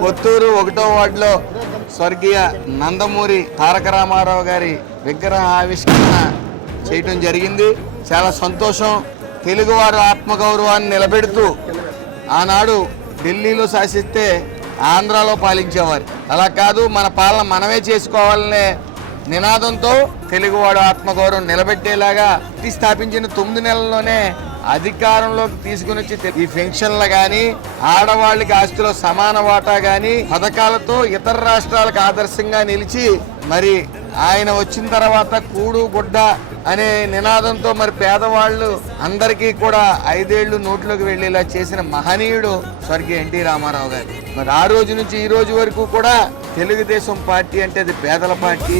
కొత్తూరు ఒకటో వార్డులో స్వర్గీయ నందమూరి తారక రామారావు గారి విగ్రహ ఆవిష్కరణ చేయటం జరిగింది. చాలా సంతోషం. తెలుగువారు ఆత్మగౌరవాన్ని నిలబెడుతూ ఆనాడు ఢిల్లీలో శాసిస్తే ఆంధ్రాలో పాలించేవారు. అలా కాదు మన పాలన మనమే చేసుకోవాలనే నినాదంతో తెలుగువాడు ఆత్మగౌరవం నిలబెట్టేలాగా స్థాపించిన తొమ్మిది నెలల్లోనే అధికారంలోకి తీసుకుని వచ్చి ఈ పెన్షన్లు కానీ ఆడవాళ్ళకి ఆస్తిలో సమాన వాటా కానీ పథకాలతో ఇతర రాష్ట్రాలకు ఆదర్శంగా నిలిచి మరి ఆయన వచ్చిన తర్వాత కూడు గుడ్డ అనే నినాదంతో మరి పేదవాళ్ళు అందరికీ కూడా ఐదేళ్ళు నోట్లోకి వెళ్ళేలా చేసిన మహనీయుడు స్వర్గీయ ఎన్టీ రామారావు గారు. మరి ఆ రోజు నుంచి ఈ రోజు వరకు కూడా తెలుగుదేశం పార్టీ అంటే అది పేదల పార్టీ.